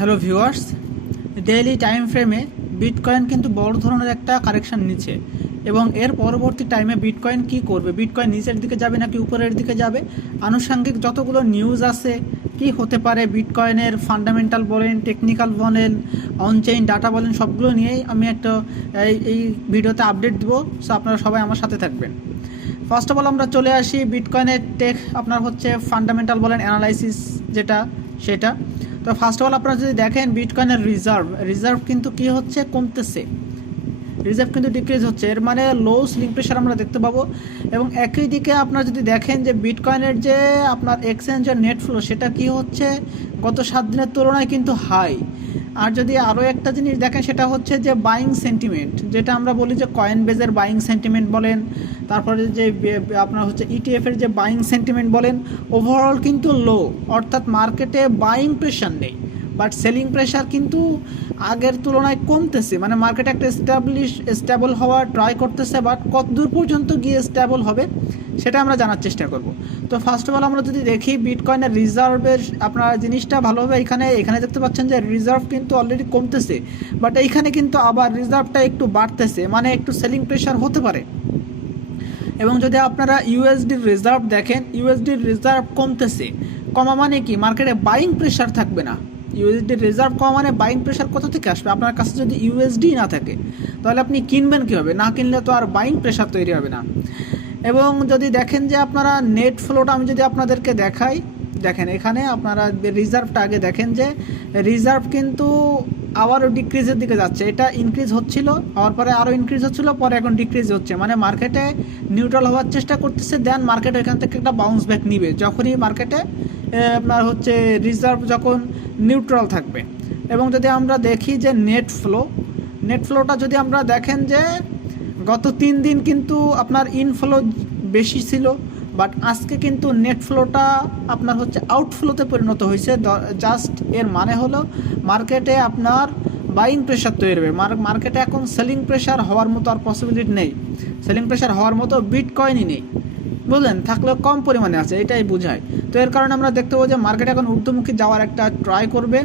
Hello viewers, daily time ফ্রেমে bitcoin কিন্তু বড় ধরনের একটা কারেকশন নিচ্ছে এবং এর পরবর্তী টাইমে বিটকয়েন কি করবে, বিটকয়েন নিচের দিকে যাবে নাকি উপরের দিকে যাবে, আনুষঙ্গিক যতগুলো নিউজ আছে কি হতে পারে বিটকয়েনের ফান্ডামেন্টাল বলেন, টেকনিক্যাল বলেন, অনচেইন ডাটা বলেন, সবগুলো নিয়েই আমি একটা এই ভিডিওতে আপডেট দেবো। সো আপনারা সবাই আমার সাথে থাকবেন। ফার্স্ট অফ অল আমরা চলে আসি বিটকয়েনের আপনার হচ্ছে ফান্ডামেন্টাল বলেন অ্যানালাইসিস সেটা। তো ফার্স্ট অফ অল আপনারা যদি দেখেন বিটকয়েনের রিজার্ভ কিন্তু কি হচ্ছে, কমতেছে। রিজার্ভ কিন্তু ডিক্রিজ হচ্ছে, এর মানে লো সিলিং প্রেশার আমরা দেখতে পাবো। এবং একই দিকে আপনারা যদি দেখেন যে বিটকয়েনের যে আপনার এক্সচেঞ্জের নেট ফ্লো সেটা কি হচ্ছে, গত 7 দিনের তুলনায় কিন্তু হাই। আর যদি আরও একটা জিনিস দেখেন সেটা হচ্ছে যে বাইং সেন্টিমেন্ট, যেটা আমরা বলি যে কয়েন বেজের বাইং সেন্টিমেন্ট বলেন, তারপরে যে আপনার হচ্ছে ইটিএফের যে বাইং সেন্টিমেন্ট বলেন, ওভারঅল কিন্তু লো, অর্থাৎ মার্কেটে বাইং প্রেশার নেই, বাট সেলিং প্রেশার কিন্তু আগের তুলনায় কমতেছে। মানে মার্কেট একটা স্টেবল হওয়ার ট্রাই করতেছে, বাট কত দূর পর্যন্ত গিয়ে স্টেবল হবে সেটা আমরা জানার চেষ্টা করব। তো ফার্স্ট অফ অল আমরা যদি দেখি বিটকয়েনের রিজার্ভের আপনার জিনিসটা ভালোভাবে এখানে দেখতে পাচ্ছেন যে রিজার্ভ কিন্তু অলরেডি কমতেছে, বাট এইখানে কিন্তু আবার রিজার্ভটা একটু বাড়তেছে, মানে একটু সেলিং প্রেশার হতে পারে। এবং যদি আপনারা ইউএসডির রিজার্ভ দেখেন, ইউএসডির রিজার্ভ কমতেছে, কমা মানে কি, মার্কেটে বাইং প্রেশার থাকবে না। ইউএসডির রিজার্ভ কমা মানে বাইং প্রেশার কোথা থেকে আসবে? আপনার কাছে যদি ইউএসডি না থাকে তাহলে আপনি কিনবেন কীভাবে? না কিনলে তো আর বাইং প্রেশার তৈরি হবে না। এবং যদি দেখেন যে আপনারা নেট ফ্লোটা আমি যদি আপনাদেরকে দেখাই, দেখেন এখানে আপনারা রিজার্ভটা আগে দেখেন যে রিজার্ভ কিন্তু আবারও ডিক্রিজের দিকে যাচ্ছে। এটা ইনক্রিজ হচ্ছিল, হওয়ার পরে আরও ইনক্রিজ হচ্ছিল, পরে এখন ডিক্রিজ হচ্ছে, মানে মার্কেটে নিউট্রাল হওয়ার চেষ্টা করতেছে। দেন মার্কেট এখান থেকে একটা বাউন্স ব্যাক নিবে যখনই মার্কেটে আপনার হচ্ছে রিজার্ভ যখন নিউট্রাল থাকবে। এবং যদি আমরা দেখি যে নেট ফ্লোটা যদি আমরা দেখেন যে গত 3 দিন কিন্তু আপনার ইনফ্লো বেশি ছিল, বাট আজকে কিন্তু নেট ফ্লোটা আপনার হচ্ছে আউটফ্লোতে পরিণত হয়েছে। জাস্ট এর মানে হলো মার্কেটে আপনার বাইং প্রেশার তৈরি হবে, মার্কেটে এখন সেলিং প্রেশার হওয়ার মতো আর পসিবিলিটি নেই। সেলিং প্রেশার হওয়ার মতো বিটকয়েনই নেই, বুঝলেন, থাকলেও কম পরিমাণে আছে, এটাই বোঝায়। তো এর কারণে আমরা দেখতে পাবো যে মার্কেট এখন ঊর্ধ্বমুখী যাওয়ার একটা ট্রাই করবে।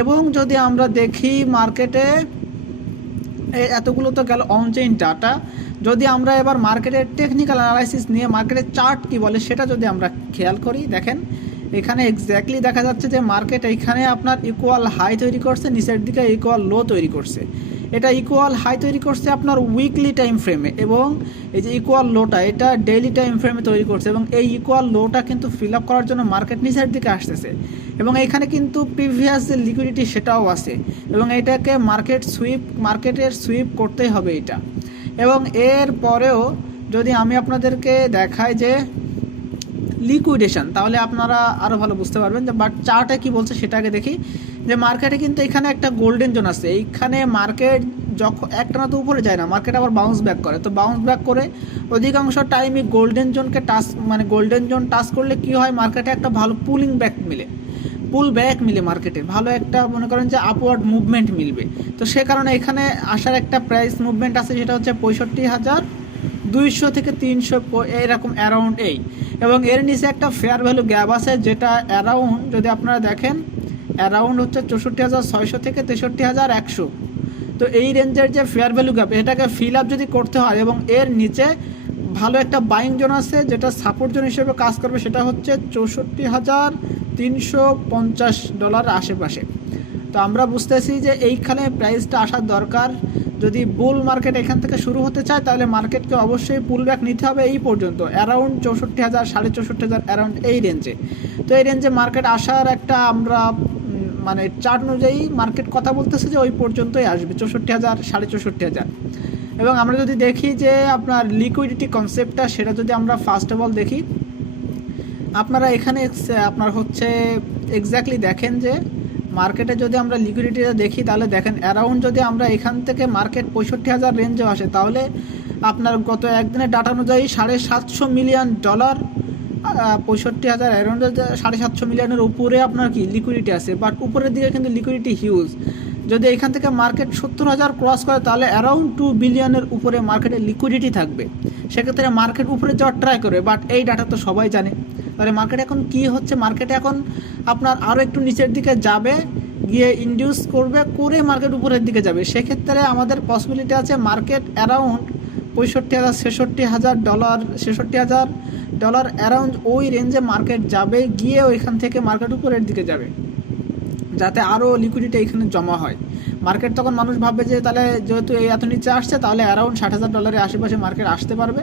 এবং যদি আমরা দেখি মার্কেটে এতগুলো তো গেল অনচেইন ডাটা, যদি আমরা এবার মার্কেটের টেকনিক্যাল অ্যানালাইসিস নিয়ে মার্কেটের চার্ট কী বলে সেটা যদি আমরা খেয়াল করি, দেখেন এখানে এক্স্যাক্টলি দেখা যাচ্ছে যে মার্কেট এইখানে আপনার ইকুয়াল হাই তৈরি করছে, নিচের দিকে ইকুয়াল লো তৈরি করছে। এটা ইকুয়াল হাই তৈরি করছে আপনার উইকলি টাইম ফ্রেমে, এবং এই যে ইকুয়াল লোটা এটা ডেইলি টাইম ফ্রেমে তৈরি করছে। এবং এই ইকুয়াল লোটা কিন্তু ফিল আপ করার জন্য মার্কেট নিচের দিকে আসতেছে, এবং এইখানে কিন্তু প্রিভিয়াস যে লিকুইডিটি সেটাও আছে, এবং এটাকে মার্কেটের সুইপ করতেই হবে এটা। এবং এর পরেও যদি আমি আপনাদেরকে দেখাই যে লিকুইডেশন, তাহলে আপনারা আরও ভালো বুঝতে পারবেন। যে বাট চার্টে কী বলছে সেটাকে দেখি, যে মার্কেটে কিন্তু এখানে একটা গোল্ডেন জোন আছে। এইখানে মার্কেট যখন একটানা তো উপরে যায় না, মার্কেট আবার বাউন্স ব্যাক করে। তো বাউন্স ব্যাক করে অধিকাংশ টাইমই গোল্ডেন জোনকে গোল্ডেন জোন টাচ করলে কী হয়, মার্কেটে একটা ভালো পুল ব্যাক মিলে মার্কেটে ভালো একটা মনে করেন যে আপওয়ার্ড মুভমেন্ট মিলবে। তো সে কারণে এখানে আসার একটা প্রাইস মুভমেন্ট আছে, সেটা হচ্ছে 65,200 থেকে 300 এরকম অ্যারাউন্ড এই। এবং এর নিচে একটা ফেয়ার ভ্যালু গ্যাপ আছে, যেটা অ্যারাউন্ড যদি আপনারা দেখেন অ্যারাউন্ড হচ্ছে 64,600 থেকে 63,100। তো এই রেঞ্জের যে ফেয়ার ভ্যালু গ্যাপ, এটাকে ফিল আপ যদি করতে হয়, এবং এর নিচে ভালো একটা বাইং জোন আছে যেটা সাপোর্ট জোন হিসেবে কাজ করবে, সেটা হচ্ছে $64,350 আশেপাশে। তো আমরা বুঝতেছি যে এইখানে প্রাইসটা আসার দরকার। যদি বুল মার্কেট এখান থেকে শুরু হতে চায় তাহলে মার্কেটকে অবশ্যই পুল ব্যাক নিতে হবে এই পর্যন্ত, অ্যারাউন্ড 64,000 64,000 অ্যারাউন্ড এই রেঞ্জে। তো এই রেঞ্জে মার্কেট আসার একটা আমরা মানে চার্ট অনুযায়ী মার্কেট কথা বলতেছে যে ওই পর্যন্তই আসবে, 64,000 64,000। এবং আমরা যদি দেখি যে আপনার লিকুইডিটি কনসেপ্টটা, সেটা যদি আমরা ফার্স্ট অফ অল দেখি, আপনারা এখানে আপনার হচ্ছে এক্স্যাক্টলি দেখেন যে মার্কেটে যদি আমরা লিকুইডিটিটা দেখি, তাহলে দেখেন অ্যারাউন্ড যদি আমরা এখান থেকে মার্কেট 65,000 রেঞ্জে আসে, তাহলে আপনার গত একদিনের ডাটা অনুযায়ী $750 মিলিয়ন, 65,000 অ্যারাউন্ড 750 মিলিয়নের উপরে আপনার কি লিকুইডিটি আছে। বাট উপরের দিকে কিন্তু লিকুইডিটি হিউজ। যদি এখান থেকে মার্কেট 70,000 ক্রস করে তাহলে অ্যারাউন্ড 2 বিলিয়নের উপরে মার্কেটের লিকুইডিটি থাকবে, সেক্ষেত্রে মার্কেট উপরে যাওয়ার ট্রাই করবে। বাট এই ডাটা তো সবাই জানে, তাহলে মার্কেট এখন কি হচ্ছে, মার্কেটে এখন আপনার আরও একটু নিচের দিকে যাবে, গিয়ে ইনডিউস করবে, করে মার্কেট উপরের দিকে যাবে। সেক্ষেত্রে আমাদের পসিবিলিটি আছে মার্কেট অ্যারাউন্ড $65,000 অ্যারাউন্ড ওই রেঞ্জে মার্কেট যাবে, গিয়ে ওইখান থেকে মার্কেট উপরের দিকে যাবে, যাতে আরও লিকুইডিটি এখানে জমা হয়। মার্কেট তখন মানুষ ভাববে যে তাহলে যেহেতু এই এত নিচে আসছে, তাহলে অ্যারাউন্ড $60,000 আশেপাশে মার্কেট আসতে পারবে,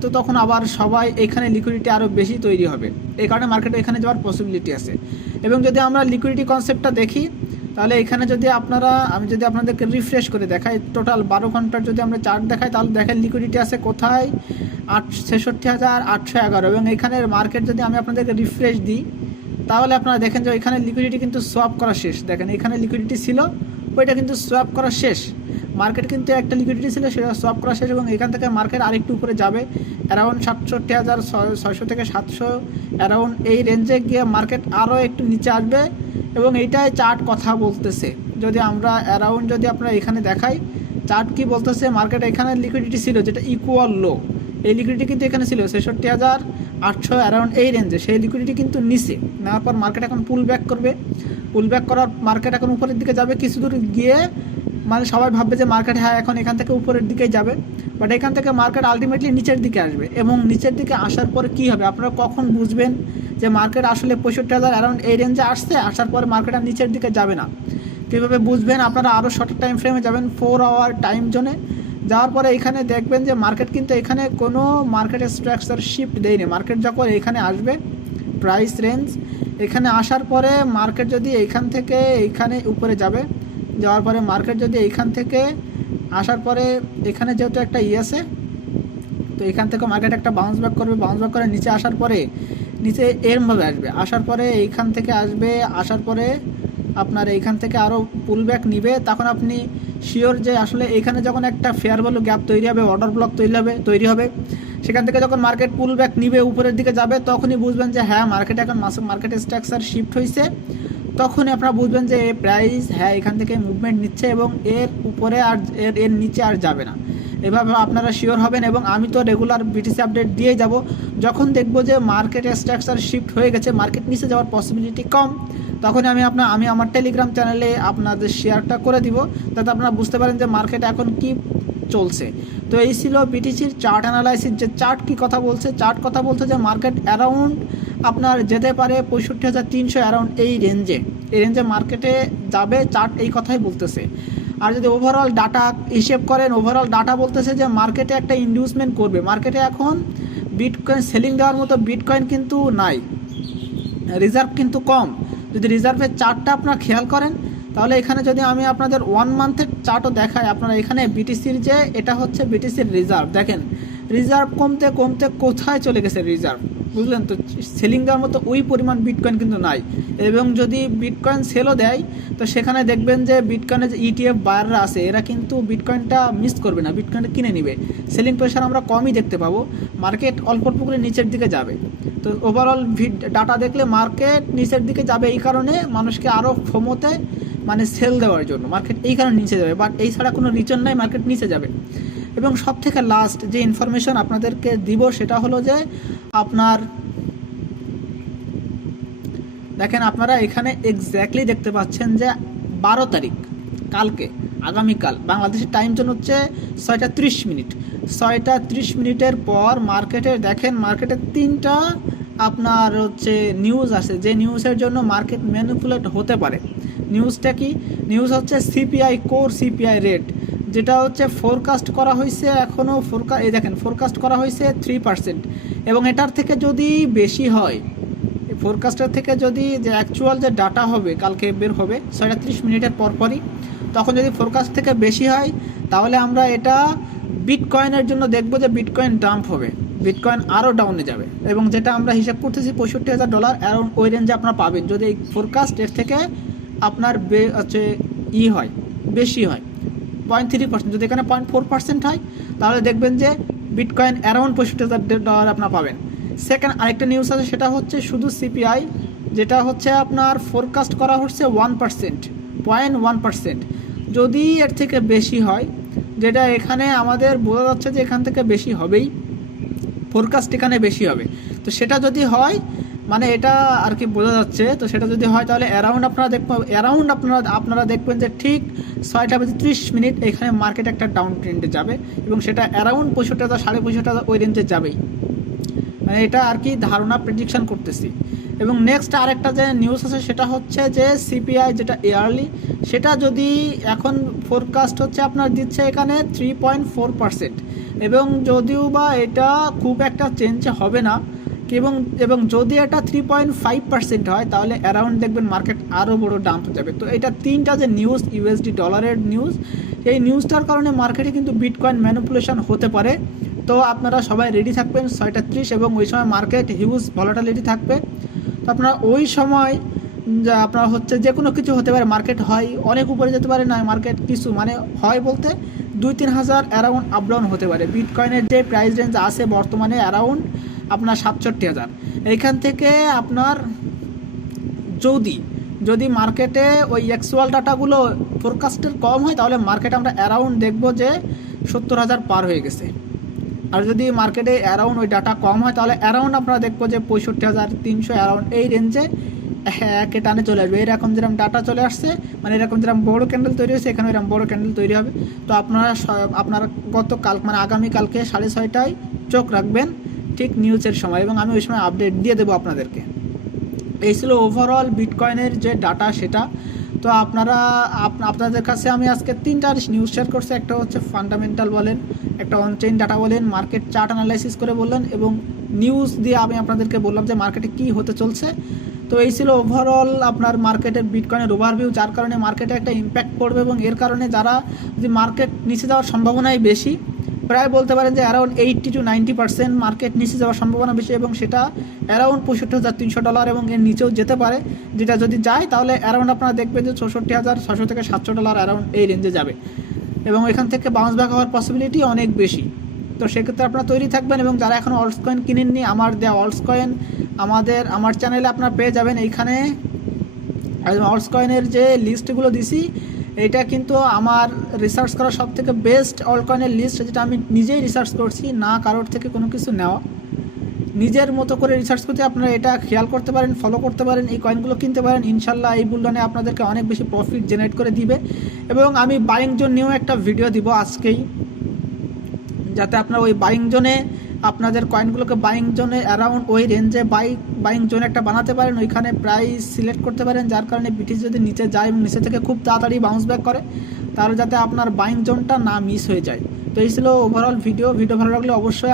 তো তখন আবার সবাই এখানে লিকুইডিটি আরও বেশি তৈরি হবে। এই কারণে মার্কেটে এখানে যাওয়ার পসিবিলিটি আছে। এবং যদি আমরা লিকুইডিটি কনসেপ্টটা দেখি, তাহলে এখানে যদি আমি যদি আপনাদেরকে রিফ্রেশ করে দেখাই, টোটাল 12 ঘন্টার যদি আমরা চার্ট দেখাই, তাহলে দেখেন লিকুইডিটি আছে কোথায় 66,811। এবং এখানের মার্কেট যদি আমি আপনাদেরকে রিফ্রেশ দিই, তাহলে আপনারা দেখেন যে এখানে লিকুইডিটি কিন্তু সোয়াপ করা শেষ। দেখেন এখানে লিকুইডিটি ছিল, ওইটা কিন্তু সোয়াপ করা শেষ। মার্কেট কিন্তু একটা লিকুইডিটি ছিল, সেটা সোয়াপ করা শেষ। এবং এখান থেকে মার্কেট আরেকটু উপরে যাবে, অ্যারাউন্ড 67,600 থেকে 700 অ্যারাউন্ড এই রেঞ্জে গিয়ে মার্কেট আরও একটু নিচে আসবে। এবং এইটাই চার্ট কথা বলতেছে। যদি আমরা অ্যারাউন্ড যদি আপনারা এখানে দেখাই, চার্ট কি বলতেছে, মার্কেট এখানে লিকুইডিটি ছিল যেটা ইকুয়াল লো, এই লিকুইডিটি কিন্তু এখানে ছিল 66,800 অ্যারাউন্ড এই রেঞ্জে, সেই লিকুইডিটি কিন্তু নিচে নেওয়ার পর মার্কেট এখন পুল ব্যাক করবে। পুল ব্যাক করার মার্কেট এখন উপরের দিকে যাবে, কিছু দূর গিয়ে মানে সবাই ভাববে যে মার্কেট হ্যাঁ এখন এখান থেকে উপরের দিকেই যাবে, বাট এখান থেকে মার্কেট আলটিমেটলি নিচের দিকে আসবে। এবং নিচের দিকে আসার পরে কী হবে, আপনারা কখন বুঝবেন যে মার্কেট আসলে 65,000 অ্যারাউন্ড এই রেঞ্জে আসার পরে মার্কেট আর নিচের দিকে যাবে না? কীভাবে বুঝবেন? আপনারা আরও শর্ট টাইম ফ্রেমে যাবেন, 4 আওয়ার টাইম জোনে। যাওয়ার পরে এখানে দেখবেন যে মার্কেট কিন্তু এখানে কোনো মার্কেটের স্ট্রাকচার শিফট দেয়নি। মার্কেট যখন এখানে আসবে প্রাইস রেঞ্জ, এখানে আসার পরে মার্কেট যদি এইখান থেকে এইখানে উপরে যাওয়ার পরে মার্কেট যদি এইখান থেকে আসার পরে এখানে যেহেতু একটা আছে, তো এখান থেকে মার্কেট একটা বাউন্স ব্যাক করবে, বাউন্স ব্যাক করে নিচে আসার পরে নিচে এরমভাবে আসবে, আসার পরে এইখান থেকে আসবে, আসার পরে আপনার এইখান থেকে আরও পুল ব্যাক নিবে। তখন আপনি শিওর যে আসলে এখানে যখন একটা ফেয়ার ভ্যালু গ্যাপ তৈরি হবে, অর্ডার ব্লক তৈরি হবে, সেখান থেকে যখন মার্কেট পুল ব্যাক নিবে উপরের দিকে যাবে, তখনই বুঝবেন যে হ্যাঁ মার্কেট এখন মার্কেটের স্ট্রাকচার শিফট হয়েছে। তখনই আপনারা বুঝবেন যে এই প্রাইস হ্যাঁ এখান থেকে মুভমেন্ট নিচ্ছে এবং এর উপরে আর এর নিচে আর যাবে না। এভাবে আপনারা শিওর হবেন। এবং আমি তো রেগুলার বিটিসি আপডেট দিয়ে যাব, যখন দেখব যে মার্কেটের স্ট্রাকচার শিফট হয়ে গেছে, মার্কেট নিচে যাওয়ার পসিবিলিটি কম, তখন আমি আমার টেলিগ্রাম চ্যানেলে আপনাদের শেয়ারটা করে দিব, যাতে আপনারা বুঝতে পারেন যে মার্কেট এখন কি চলছে। তো এই ছিল বিটিসির চার্ট অ্যানালাইসিস। যে চার্ট কি কথা বলছে, চার্ট কথা বলছে যে মার্কেট অ্যারাউন্ড আপনার যেতে পারে 65,300 অ্যারাউন্ড এই রেঞ্জে মার্কেটে যাবে, চার্ট এই কথাই বলতেছে। আর যদি ওভারঅল ডাটা হিসেব করেন, ওভারঅল ডাটা বলতেছে যে মার্কেটে একটা ইনডিউসমেন্ট করবে। মার্কেটে এখন বিটকয়েন সেলিং দেওয়ার মতো বিটকয়েন কিন্তু নাই, রিজার্ভ কিন্তু কম। যদি রিজার্ভের চার্টটা আপনারা খেয়াল করেন, তাহলে এখানে যদি আমি আপনাদের 1 মান্থের চার্টও দেখাই, আপনারা এখানে বিটিসির যে এটা হচ্ছে বিটিসির রিজার্ভ, দেখেন রিজার্ভ কমতে কমতে কোথায় চলে গেছে রিজার্ভ, বুঝলেন তো? সেলিং দেওয়ার মতো ওই পরিমাণ বিটকয়েন কিন্তু নাই। এবং যদি বিটকয়েন সেলও দেয়, তো সেখানে দেখবেন যে বিটকয়েনের যে ইটিএফ বায়াররা আছে, এরা কিন্তু বিটকয়েনটা মিস করবে না, বিটকয়েনটা কিনে নিবে। সেলিং প্রেশার আমরা কমই দেখতে পাবো, মার্কেট অল্প অল্প করে নিচের দিকে যাবে। তো ওভারঅল ডাটা দেখলে মার্কেট নিচের দিকে যাবে, এই কারণে মানুষকে আরও ফোমোতে মানে সেল দেওয়ার জন্য মার্কেট এই কারণে নিচে যাবে, বাট এই ছাড়া কোনো রিজন নাই, মার্কেট নিচে যাবে। এবং সব থেকে লাস্ট যে ইনফরমেশন আপনাদেরকে দিব, সেটা হলো যে আপনার দেখেন, আপনারা এখানে এক্স্যাক্টলি দেখতে পাচ্ছেন যে 12 তারিখ কালকে, আগামীকাল বাংলাদেশের টাইম জোন হচ্ছে 6:30। 6:30 পর মার্কেটের দেখেন, মার্কেটের 3টা আপনার হচ্ছে নিউজ আসে, যে নিউজের জন্য মার্কেট ম্যানিপুলেট হতে পারে। নিউজটা কি? নিউজ হচ্ছে সিপিআই কোর সিপিআই রেট, যেটা হচ্ছে ফোরকাস্ট করা হয়েছে, এখনও এই দেখেন ফোরকাস্ট করা হয়েছে 3%। এবং এটার থেকে যদি বেশি হয়, ফোরকাস্টের থেকে যদি যে অ্যাকচুয়াল যে ডাটা হবে কালকে বের হবে 6:30 পরপরই, তখন যদি ফোরকাস্ট থেকে বেশি হয়, তাহলে আমরা এটা বিটকয়েনের জন্য দেখব যে বিটকয়েন ডাম্প হবে, বিটকয়েন আরও ডাউনে যাবে। এবং যেটা আমরা হিসাব করতেছি $65,000 অ্যারাউন্ড ওই রেঞ্জে আপনারা পাবেন, যদি এই ফোরকাস্ট এর থেকে আপনার হচ্ছে হয়, বেশি হয় 0.3%। যদি এখানে 0.4% হয়, তাহলে দেখবেন যে বিটকয়েন অ্যারাউন্ড $65,000 আপনারা পাবেন। সেকেন্ড আরেকটা নিউজ আছে, সেটা হচ্ছে শুধু সিপিআই, যেটা হচ্ছে আপনার ফোরকাস্ট করা হচ্ছে 0.1%। যদি এর থেকে বেশি হয়, যেটা এখানে আমাদের বোঝা যাচ্ছে যে এখান থেকে বেশি হবেই, ফোরকাস্ট এখানে বেশি হবে, তো সেটা যদি হয় মানে এটা আর কি বোঝা যাচ্ছে। তো সেটা যদি হয় তাহলে অ্যারাউন্ড আপনারা দেখবেন যে ঠিক 6:30 এখানে মার্কেট একটা ডাউন ট্রেন্ডে যাবে এবং সেটা অ্যারাউন্ড 65,000 65,000 ওই রেঞ্জে যাবেই। মানে এটা আর কি ধারণা প্রেডিকশন করতেছি। এবং নেক্সট আরেকটা যে নিউজ আছে সেটা হচ্ছে যে সিপিআই যেটা ইয়ারলি, সেটা যদি এখন ফোরকাস্ট হচ্ছে আপনার দিচ্ছে এখানে 3.4%, এবং যদিও বা এটা খুব একটা চেঞ্জ হবে না, এবং যদি এটা 3.5% হয় তাহলে অ্যারাউন্ড দেখবেন মার্কেট আরও বড় ডাম্প যাবে। তো এটা তিনটা যে নিউজ, ইউএসডি ডলারের নিউজ, এই নিউজটার কারণে মার্কেটে কিন্তু বিটকয়েন ম্যানিপুলেশন হতে পারে। তো আপনারা সবাই রেডি থাকবেন 6:30, এবং ওই সময় মার্কেট হিউজ ভলাটিলিটি থাকবে। তো আপনারা ওই সময় আপনার হচ্ছে যে কোনো কিছু হতে পারে, মার্কেট হয় অনেক উপরে যেতে পারে, না মার্কেট কিছু মানে হয় বলতে 2-3 হাজার অ্যারাউন্ড আপ ডাউন হতে পারে। বিটকয়েনের যে প্রাইস রেঞ্জ আছে বর্তমানে অ্যারাউন্ড আপনার 67,000, এইখান থেকে আপনার যদি মার্কেটে ওই অ্যাকচুয়াল ডাটাগুলো ফোরকাস্টের কম হয় তাহলে মার্কেট আমরা অ্যারাউন্ড দেখবো যে 70,000 পার হয়ে গেছে। আর যদি মার্কেটে অ্যারাউন্ড ওই ডাটা কম হয় তাহলে অ্যারাউন্ড আমরা দেখবো যে 65,300 অ্যারাউন্ড এই রেঞ্জে একে টানে চলে আসবে। এরকম যেরকম ডাটা চলে আসছে, মানে এরকম যেরকম বড় ক্যান্ডেল তৈরি হয়েছে, এখানে এরকম বড় ক্যান্ডেল তৈরি হবে। তো আপনারা গতকাল মানে আগামীকালকে 6:30টায় চোখ রাখবেন ঠিক নিউজের সময়, এবং আমি ওই সময় আপডেট দিয়ে দেবো আপনাদেরকে। এই ছিল ওভারঅল বিটকয়েনের যে ডাটা সেটা। তো আপনাদের কাছে আমি আজকে 3টা নিউজ শেয়ার করছি। একটা হচ্ছে ফান্ডামেন্টাল বলেন, একটা অনচেইন ডাটা বলেন, মার্কেট চার্ট অ্যানালাইসিস করে বললেন, এবং নিউজ দিয়ে আমি আপনাদেরকে বললাম যে মার্কেটে কী হতে চলছে। তো এই ছিল ওভারঅল আপনার মার্কেটের বিটকয়েনের ওভারভিউ, যার কারণে মার্কেটে একটা ইম্প্যাক্ট পড়বে, এবং এর কারণে যারা যদি মার্কেট নিচে যাওয়ার সম্ভাবনাই বেশি, প্রায় বলতে পারেন যে অ্যারাউন্ড 80-90% মার্কেট নিচে যাওয়ার সম্ভাবনা বেশি, এবং সেটা অ্যারাউন্ড $65,300 এবং এর নিচেও যেতে পারে। যেটা যদি যায় তাহলে অ্যারাউন্ড আপনারা দেখবেন যে $66,600 থেকে $700 অ্যারাউন্ড এই রেঞ্জে যাবে, এবং এখান থেকে বাউন্স ব্যাক হওয়ার পসিবিলিটি অনেক বেশি। তো সেক্ষেত্রে আপনারা তৈরি থাকবেন, এবং যারা এখন অল্টস কয়েন কিনেননি, আমার দেওয়া অল্টস কয়েন আমার চ্যানেলে আপনারা পেয়ে যাবেন। এইখানে অল্টস কয়েনের যে লিস্টগুলো দিছি, এটা কিন্তু আমার রিসার্চ করা সব থেকে বেস্ট অল্টকয়েনের লিস্ট, যেটা আমি নিজেই রিসার্চ করছি, না কারোর থেকে কোনো কিছু নেওয়া, নিজের মতো করে রিসার্চ করতে। আপনারা এটা খেয়াল করতে পারেন, ফলো করতে পারেন, এই কয়েনগুলো কিনতে পারেন। ইনশাল্লাহ এই বুলডনে আপনাদেরকে অনেক বেশি প্রফিট জেনারেট করে দিবে, এবং আমি বাইং জোন নিয়েও একটা ভিডিও দিব আজকেই, যাতে আপনারা ওই বাইং জোনে আপনাদের কয়েনগুলোকে বাইং জোনে অ্যারাউন্ড ওই রেঞ্জে বাইং জোন একটা বানাতে পারেন, ওইখানে প্রাইস সিলেক্ট করতে পারেন, যার কারণে বিটিসি যদি নিচে যায় এবং নিচে থেকে খুব তাড়াতাড়ি বাউন্স ব্যাক করে, তাহলে যাতে আপনার বাইং জোনটা না মিস হয়ে যায়। তো এই ছিল ওভারঅল ভিডিও ভালো লাগলে অবশ্যই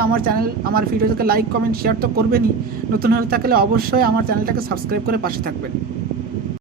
আমার ভিডিওটাকে লাইক কমেন্ট শেয়ার তো করবেনই, নতুন হয়ে থাকলে অবশ্যই আমার চ্যানেলটাকে সাবস্ক্রাইব করে পাশে থাকবেন।